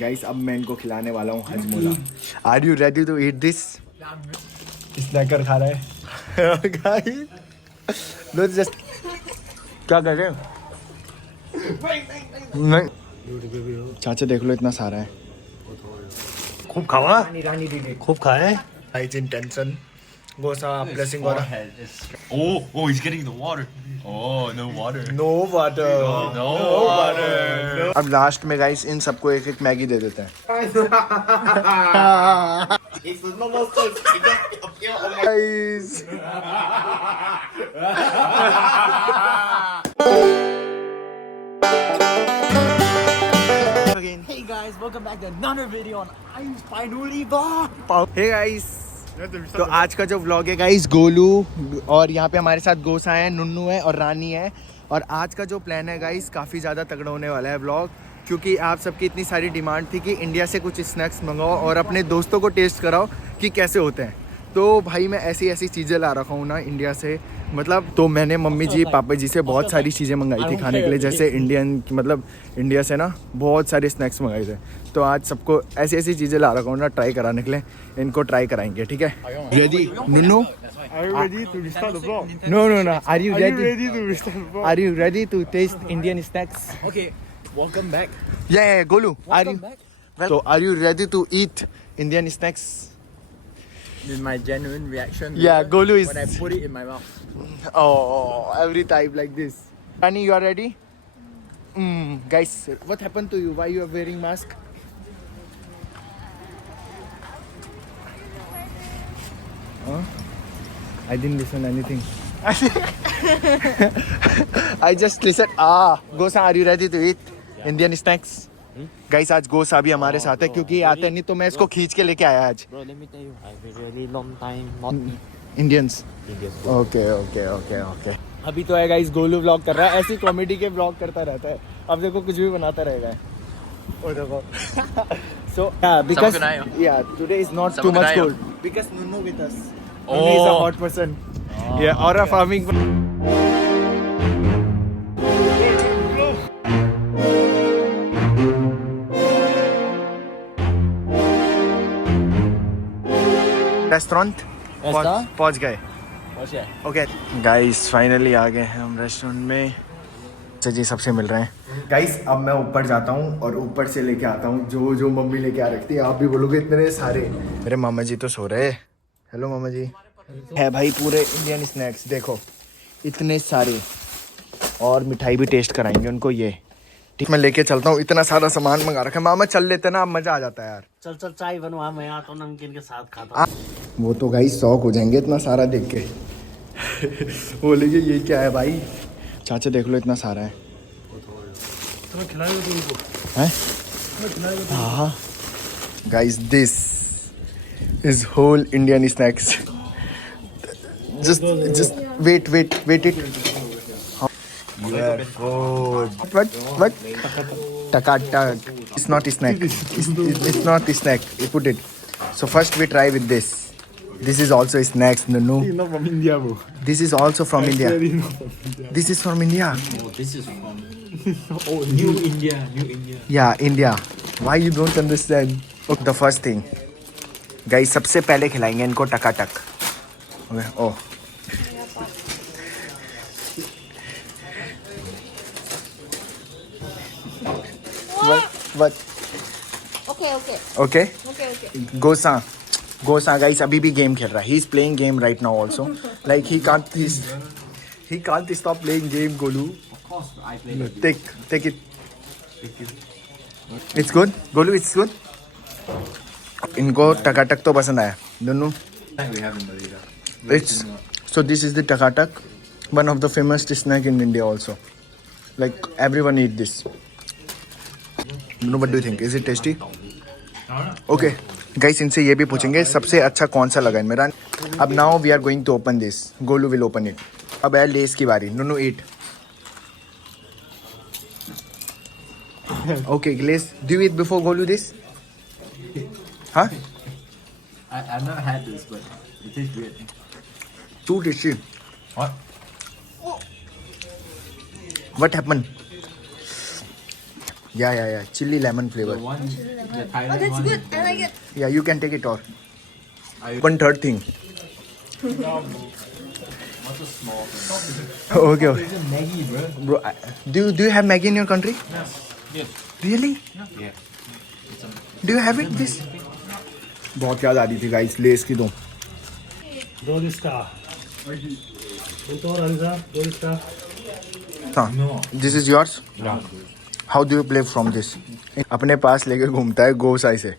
Guys अब मैं इनको खिलाने वाला हूँ Hajmola. Are you ready to eat this? Snacker खा रहा है गाइस। लो जस्ट क्या कर रहे हो? नहीं चाचा देख लो इतना सारा है। खूब खावा, रानी दीदी खूब खाए. It's in tension. Gosa blessing or Oh, he's getting the water. Oh, no water. no water. No water. अब लास्ट में गाइस इन सबको एक एक मैगी दे देते हैं। Guys Hey guys, welcome back to another video on Ayush Painuri Vlog. Hey guys तो आज का जो व्लॉग है गाइस गोलू और यहाँ पे हमारे साथ गोसा है, नुन्नू है और रानी है। और आज का जो प्लान है गाइस काफ़ी ज़्यादा तगड़ा होने वाला है व्लॉग, क्योंकि आप सबकी इतनी सारी डिमांड थी कि इंडिया से कुछ स्नैक्स मंगाओ और अपने दोस्तों को टेस्ट कराओ कि कैसे होते हैं। तो भाई मैं ऐसी ऐसी चीज़ें ला रखा हूँ ना इंडिया से, मतलब तो मैंने मम्मी जी पापा जी से बहुत सारी चीज़ें मंगाई थी खाने के लिए, जैसे इंडियन मतलब इंडिया से ना बहुत सारे स्नैक्स मंगाए थे। तो आज सबको ऐसी ऐसी चीज़ें ला रखा हूँ ना ट्राई कराने के लिए, इनको ट्राई कराएंगे। ठीक है ready नुन्नू? Are you ready to restart the vlog? No. Are you ready? to restart the vlog? Are you ready to taste Indian snacks? Okay, welcome back. Yeah, Golu. Are you? Welcome back. So, are you ready to eat Indian snacks? This is my genuine reaction. Yeah, Golu is. when I put it in my mouth. Oh, every time like this. Rani, you are ready? Guys, what happened to you? Why you are wearing mask? Huh? I didn't listen anything. I just listened. Gosa, are you ready to eat Indian snacks? Guys आज गोसा भी हमारे साथ है क्योंकि आता नहीं तो मैं इसको खींच के लेके आया आज। Bro, let me tell you, I've been really long time not Indians Indian. Okay. अभी तो है गाइस गोलू व्लॉग कर रहा है, ऐसी कॉमेडी के व्लॉग करता रहता है। अब देखो कुछ भी बनाता रहेगा। और देखो so because today is not too much cold because Nunu with us. Nunu is a hot person. Yeah, or a farming. Restaurant पहुंच गए। ओके गाइस फाइनली आ गए हैं हम रेस्टोरेंट में। अच्छा जी सबसे मिल रहे हैं गाइस। अब मैं ऊपर जाता हूँ और ऊपर से लेके आता हूँ जो जो मम्मी लेके आ रखती है। आप भी बोलोगे इतने सारे। मेरे मामा जी तो सो रहे हैं। हेलो मामा जी। है भाई पूरे इंडियन स्नैक्स देखो इतने सारे, और मिठाई भी टेस्ट कराएंगे उनको। ये ठीक मैं लेके चलता हूँ, इतना सारा सामान मंगा रखा है। मामा चल लेते ना, अब मजा आ जाता है यार। चल चाय बनवा, मैं आता हूँ नमकीन के साथ खाता। वो तो गाइस शौक हो जाएंगे इतना सारा देख के। बोलेंगे ये क्या है भाई। चाचा देख लो इतना सारा है। हैं? हाँ guys this is whole Indian snacks. just wait it. You are good. What? Taka-tak. It's not a snack. It's not a snack. You put it. So first we try with this. This is also a snacks, Nunu. He's not from India, bro. This is also from India. He's not from India. This is from India. Oh, this is from New India. Yeah, India. Why you don't understand? Okay, the first thing. Guys, सबसे पहले खिलाएंगे इनको टका-टक. Okay. Oh. What? Okay. Gosa guys अभी भी game खेल रहा है। He is playing game right now also. Like he can't stop playing game. Golu. Of course, I play. Take it. It's good. Golu, it's good. इनको टकाटक तो पसंद आया दोनों। It's so this is the Takatak, one of the famous snack in India also. Like everyone eat this. What do you think? Is it tasty? Okay. Guys इनसे ये भी पूछेंगे सबसे अच्छा कौन सा लगा इनमें। अब now we are going to open this. Golu will open it. अब है लेस की बारी। Nunu eat. Okay let's do eat before Golu this? हाँ I've not had this, but it is weird. Too tasty. What? What happened? Yeah. Chili lemon flavor. The one, the Thailand Oh, that's one good. is I like it. Yeah, you can take it or. One third thing. What's a small thing? Okay. It's a Maggie, bro. Bro, do you have Maggie in your country? Yes. Really? Yeah. Do you have it this? बहुत याद आ रही थी guys less की दो. हाँ. This is yours? Yeah. How do you play from this? अपने पास लेके घूमता है गोसाई से.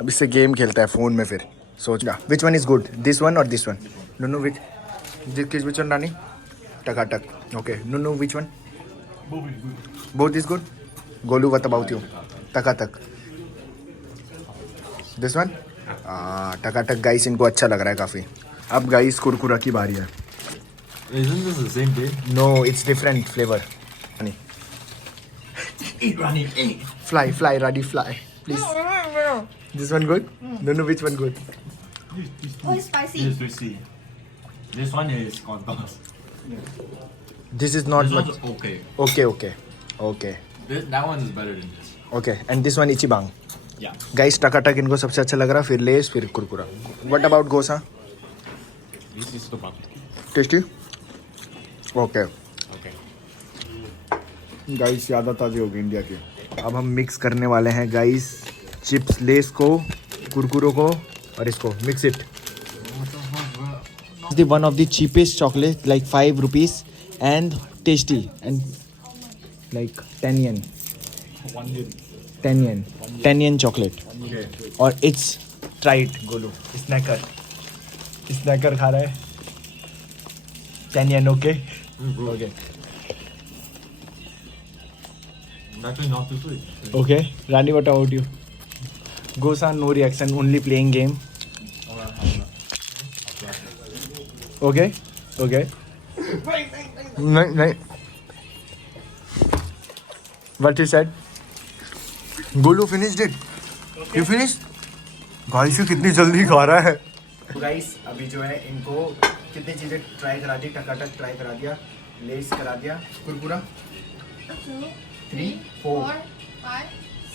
अब इससे गेम खेलता है फोन में फिर. सोचना. Which one is good? This one or this one? Nunu which? Which one Rani? Takatak. Okay. Nunu which one? Both is good. Golu, what about you? Takatak. This one? Takatak guys इनको अच्छा लग रहा है काफी. अब guys कुरकुरा की बारी है. Isn't this the same thing? No, it's different flavor. Honey. Eat, Ronnie, eat. Fly, Radi, fly. Please. This one good? No, which one good? Oh, it's spicy. This is spicy. This one is contours. This is not This much. one's okay. Okay. That one is better than this. Okay. And this one Ichibang. Yeah. Guys Takatak इनको सबसे अच्छा लग रहा है, फिर less, फिर कुरकुरा. What about गोसा? This is the barbecue. Tasty? Okay. Okay. Guys याद ताज़ी होगी इंडिया की. अब हम मिक्स करने वाले हैं गाइस चिप्स लेस को, कुरकुरों को और इसको. Mix it. The one of the cheapest chocolate, like 5 rupees, and tasty, and like 10 yen. 1 yen. 10 yen. 10 yen chocolate. Okay. और it's try it Golu. Sneaker खा रहा है. 10 yen, okay? Okay. Actually not too sweet. Okay. Rani, what about you? Gosa, no reaction, only playing game. Okay? Okay. No. What you said? Golu finished it. You finished? Guys ये कितनी जल्दी खा रहा है. Guys अभी जो है इनको कितनी चीजें ट्राई करा दी. टकाटक ट्राई करा दिया, लेस करा दिया, कुरकुरा. 2, 3, 4, 4. 5,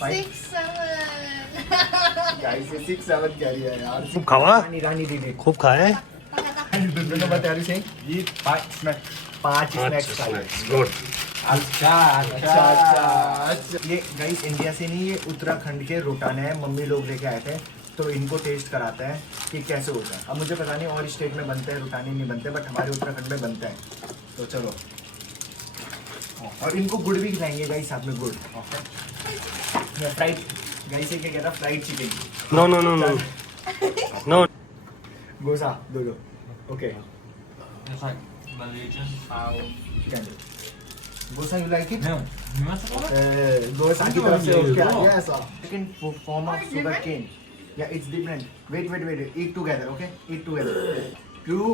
Five. 6, 7. गाइस ये 6, 7 कह रही है यार. खूब खावा. रानी दीदी खूब खाए. दोनों बता रही सही. ये 5 स्नैक्स खाए. गुड. अच्छा. ये गाइस इंडिया से नहीं, ये उत्तराखंड के रोटाने हैं. मम्मी लोग लेके आए थे तो इनको टेस्ट कराते हैं कि कैसे होता है. अब मुझे पता नहीं और स्टेट में बनते हैं रोटाने नहीं बनते, बट हमारे उत्तराखंड में बनते हैं. तो चलो. और इनको गुड़ भी खिलाएंगे गाइस साथ में. गुड़ फ्राइड. गाइस ये क्या कह रहा, फ्राइड चिकन. नो. गोसा दो. Okay. It's like Malaysian style. गोसा you like it? Yeah. You want some? गोसा की तरफ से Yeah. क्या है ऐसा? Second form of sugar cane. Yeah, it's different. Wait. Eat together, okay? Eat together. 2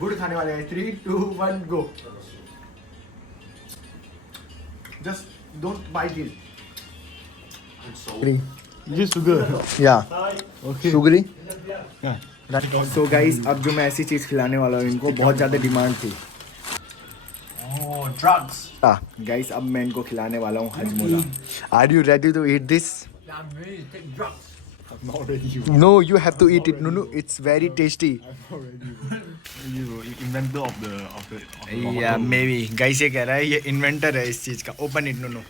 गुड़ खाने वाले हैं. 3, 2, 1 go. Just don't bite it. It's so. 3. ये sugar. Yeah. Okay. Sugary. Yeah. So guys, अब जो मैं ऐसी चीज खिलाने वाला हूँ इनको, बहुत ज्यादा डिमांड थी. Oh, drugs. Guys, अब मैं इनको खिलाने वाला हूँ Hajmola. Are you ready to eat this? I'm ready to take drugs. I'm not ready. No, you have to eat it. No, it's very tasty. You inventor of the Yeah, maybe. Guys ये कह रहा है ये inventor है इस चीज का. Open it, no.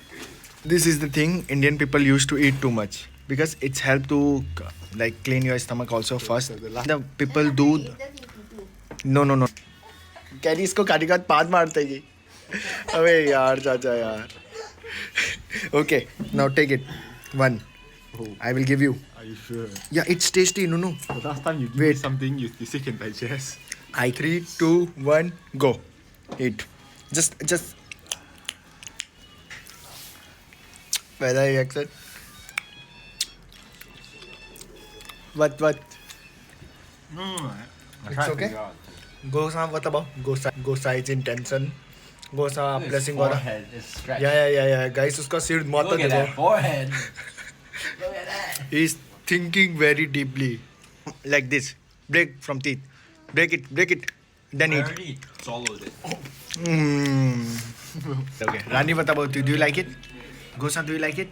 This is the thing Indian people used to eat too much because it's help to like clean your stomach also first. The people do. No. Carry इसको काटी का पाद मारते ही. अबे यार चाचा यार. Okay, now take it. 1. I will give you. Are you sure? Yeah, it's tasty. No. The last time you give Wait. me something, you say can digest. 3, 2, 1, go. Eat. Just. Whether reaction. What? No. It's okay. Gosa, what about? Gosa is in tension. Gosa pressing on. Forehead is scratched. Yeah. Guys, उसका सिर माता Look at that देखो. forehead. Look at that. He's thinking very deeply. Like this. Break from teeth. Break it. Then I eat. already swallowed it. Okay. Rani, what about you? Do you like it? Gosa, do you like it?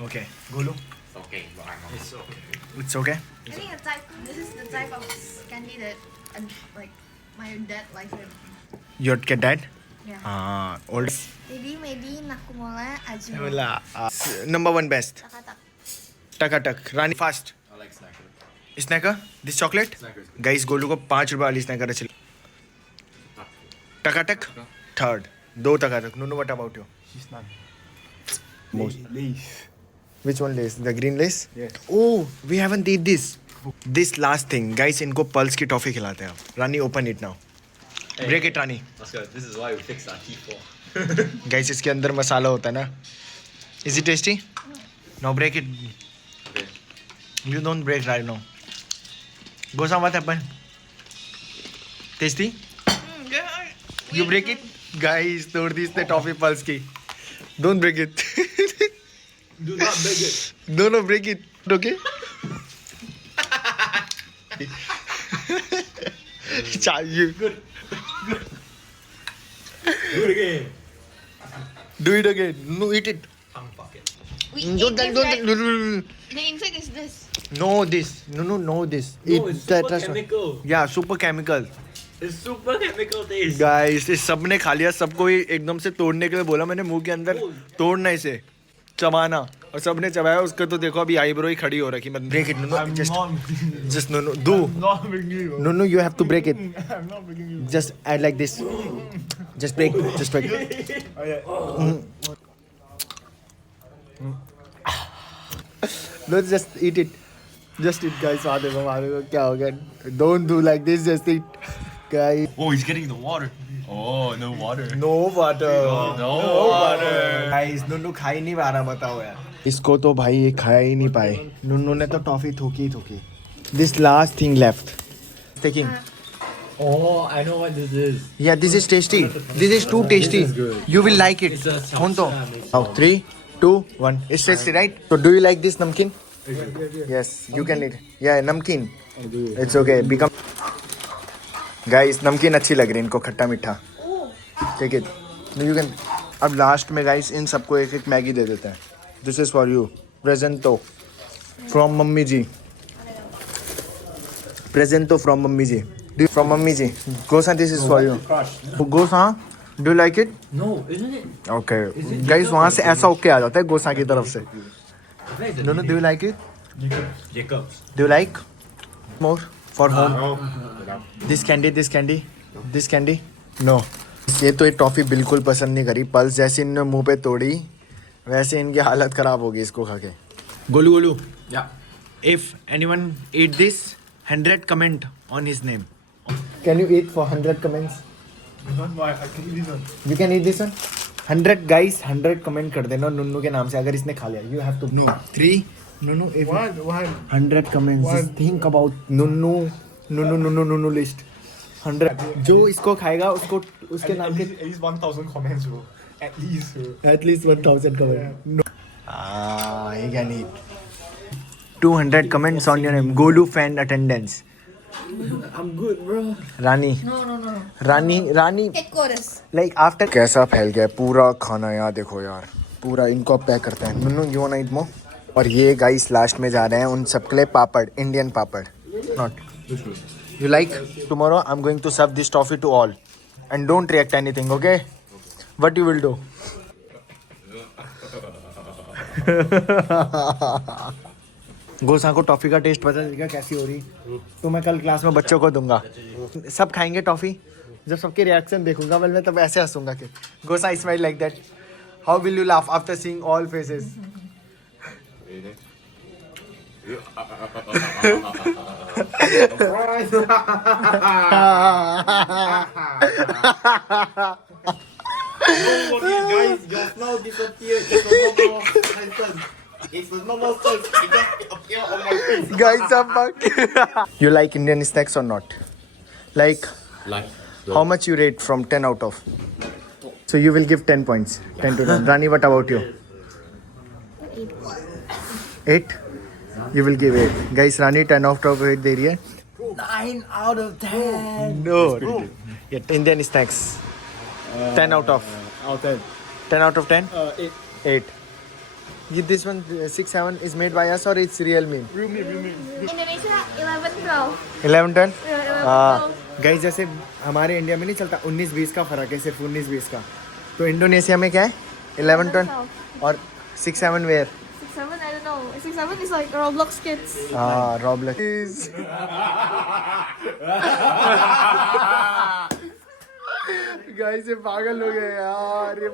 Okay. Golu, Okay, but I'm not. It's okay. it's okay. I think the type. This is the type of candy that, like, my dad likes it. Your dad? Yeah. Old. Maybe Nakumola Ajinola. Number one best. Takatak. Takatak Rani fast I like snacker. Snacker this chocolate Snackers. Guys Golu को 5 रुपए वाली snacker अच्छी Takatak third 2 Takatak no what about you She's not. Most. Lace. Which one Lay's the green Lay's Yes. Oh we haven't eat this last thing guys इनको Pulse की toffee खिलाते हैं आप Rani open it now break it Rani Let's go. This is why we fixed our T4. Guys इसके अंदर मसाला होता है ना is it tasty now break it Okay. You don't break right now. Gosa, what happened? Tasty? You break it? Guys, तोड़ दी इसने toffee pulse की. Don't break it. Do not beg it. No, break it. Okay? You Do it again. do it again. No, eat it. Tongue bucket. We Don't eat this, right? The insect is this. No, this. No, this. No, Eat it's that- super that's- chemical. Yeah, super chemical. It's super chemical taste. Guys इस सब ने खा लिया सबको ही एकदम से तोड़ने के लिए बोला मैंने मुंह के अंदर तोड़ना इसे चबाना और सबने चबाया उसका तो देखो अभी आईब्रो ही खड़ी हो रखी मत break it no just no do Not breaking you. No you have to break it I'm not breaking you. Just add like this just break Oh yeah. No just eat it just it guys आ देखो क्या हो गया don't do like this just it guys Oh, he's getting the water. Oh, no water. No water No water. Guys Nunnu खा ही नहीं पा रहा बताओ यार इसको तो भाई ये खाया ही नहीं पाए नुन्नू ने तो टॉफी थूकी this last thing left taking Oh, I know what this is. yeah this is tasty this is too tasty is good. you will like it It's a honto salsa now 3 2 1 it's tasty right so do you like this namkeen yes you can eat yeah namkeen it's okay become guys namkeen अच्छी लग रही है इनको खट्टा मीठा take it you can अब last में guys इन सबको एक एक मैगी दे देते हैं दिस इज फॉर यू प्रेजेंटो फ्रॉम मम्मी जी प्रेजेंटो from mummy ji from mummy ji गोसा दिस इज फॉर यू गोसा do like it No, isn't it? Okay guys वहाँ से ऐसा ओके आ जाता है गोसा की तरफ से no no do you like it Jacobs. Do like more for home this candy no ये तो ये टॉफी बिल्कुल पसंद नहीं करी पल्स जैसे इन्होंने मुंह पे तोड़ी वैसे इनकी हालत खराब होगी इसको खा के Golu Yeah. If anyone eat this 100 comment on his name can you eat for 100 comments Why? I can eat this one. You can eat this one 100 guys 100 comment कर देना नुन्नू के नाम से अगर इसने खा लिया यू हैव टू नो 3 नुन्नू if One. 100 comments One. just think about नुन्नू लिस्ट 100 जो इसको खाएगा उसको उसके नाम के At least 1,000 comments, bro. At least, bro. at least 1000 comments no he can eat 200 comments on your name Golu fan attendance I'm good, bro. Rani No. Rani Headquarters. Like after कैसा फैल गया पूरा खाना यहाँ देखो यार पूरा इनको पैक करते हैं नुन्नू यू वांट ईट मोर और ये गाइस लास्ट में जा रहे हैं उन सबके लिए papad Indian papad not you like tomorrow I am going to serve this toffee to all and don't react anything okay what you will do गोसा को टॉफी का टेस्ट पता चल गया कैसी हो रही तो मैं कल क्लास में बच्चों को दूंगा सब खाएंगे टॉफी जब सबके रिएक्शन देखूंगा मैं तब ऐसे हंसूंगा कि गोसा smile like that how will you laugh after seeing all faces Guys, your smile disappeared. It's a normal sentence. It's a normal sentence. It just appeared on my face. guys I'm back you like Indian snacks or not like Like. how much you rate from 10 out of so you will give 10 points 10 to 10 Rani what about you 8 you will give 8 guys Rani 10 out of 8 दे रही है 9 out of 10. no yeah, Indian snacks 10 out of Out 10. 10 out of 10 8. 8. This one 6 7 is made by us or it's real meme? Indonesia 11 12. 11 10. Yeah, 11 हाँ 12. Guys जैसे हमारे India में नहीं चलता 19-20 का फर्क है, सिर्फ 19-20 का, तो इंडोनेशिया में क्या है 11 10 और 6 7 where 6 7 I don't know. 6 7 is like Roblox kids. हाँ रॉबलेक्स गाइस ये पागल हो गए यार, ये